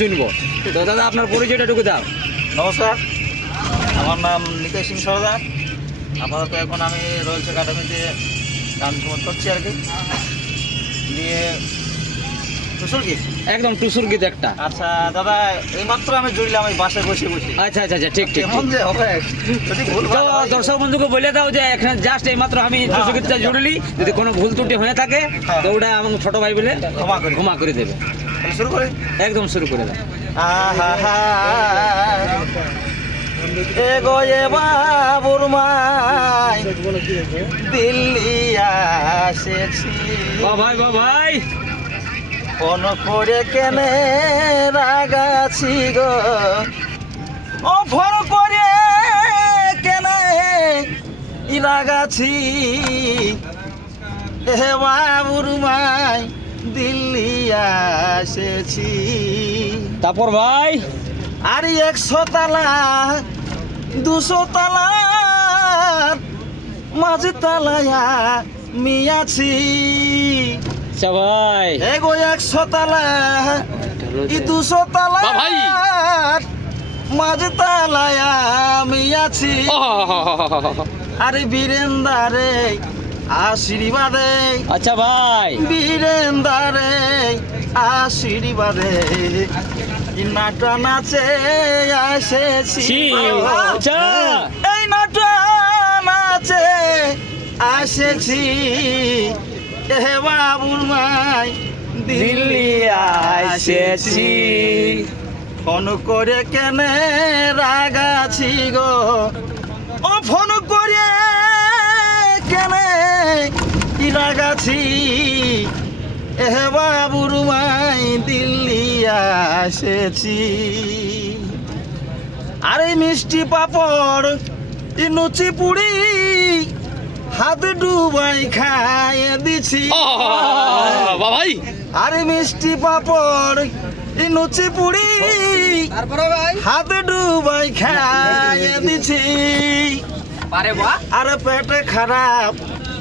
শুনব তো দাদা আপনার পরিচয়টা টুকু দাও। নমস্কার আমার নাম নিতাই সিং সরদার। আপাতত এখন আমি রয়্যালস একাডেমিতে গান সমাজ করছি আর কি। দিয়ে কুশল কি একদম টুসুর গীত একটা। আচ্ছা দাদা এইমাত্র আমি জুড়লাম এই বাসে বসে বসে। আচ্ছা আচ্ছা আচ্ছা ঠিক ঠিক কেমন যে হবে যদি ভুল দর্শক বন্ধুকে বলে দাও যে এখানে জাস্ট এইমাত্র আমি টুসুর গীতটা জুড়লি। যদি কোনো ভুল ত্রুটি হয়ে থাকে তো ওটা আমার ছোট ভাই বলে ক্ষমা করি ক্ষমা করে দেবে। শুরু করি? একদম শুরু করে দাও। আহা এ গয়ে বাবুর মাই দিল্লি আসেছি। বা ভাই বা ভাই কোন করে কেনে রাগাছি গো। ও ফোন করে কেনে ই রাগাছি। হে বাবুর মাই দিল্লি আসেছি। তারপর ভাই? আর একশো তালা দুশো তালা মাঝে তালায়া মিয়াছি আচ্ছা ভাই। এগো একশো তালা ই দুশো তালা ভাই। মাঝে তালায়া মিয়াছি আরে বীরেন্দারে আশীর্বাদে আচ্ছা ভাই। বীরেন্দারে আশীর্বাদে। নাটা নাচে আসেছি। আচ্ছা। এই নাটা নাচে আসেছি। এ বাবুর মাই দিল্লি আসেছি। ফোন করে কেনে রাগাছি গো ও ফোন করে কেনে কি রাগাছি এ বাবুর মাই দিল্লি আসেছি। আরে মিষ্টি পাপড় ই লুচি পুরি হাত ডুবাই খাইয়ে দিছি। ভাই আরে মিষ্টি পাপড় পুরি ভাই? হাত ডুবাই খাইয়ে দিছি। আর পেট খারাপ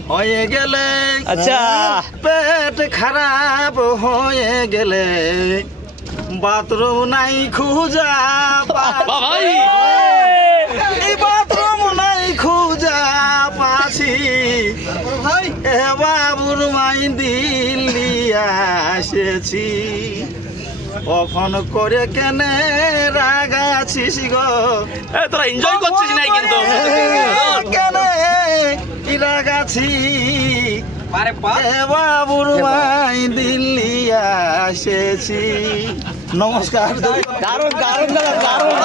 হয়ে গেলে আচ্ছা। পেট খারাপ হয়ে গেলে বাথরুম নাই খুঁজা ভাই এই বাথরুম নাই খুঁজা পাছি এ বাবুর মাই দিল্লি আসেছি। কখন করে কেনে রাগাছিস গো? তোরা এনজয় করছিস নাই কিন্তু? এ বাবুর মাই দিল্লি আসেছি। নমস্কার। দারুণ দারুণ দারুণ।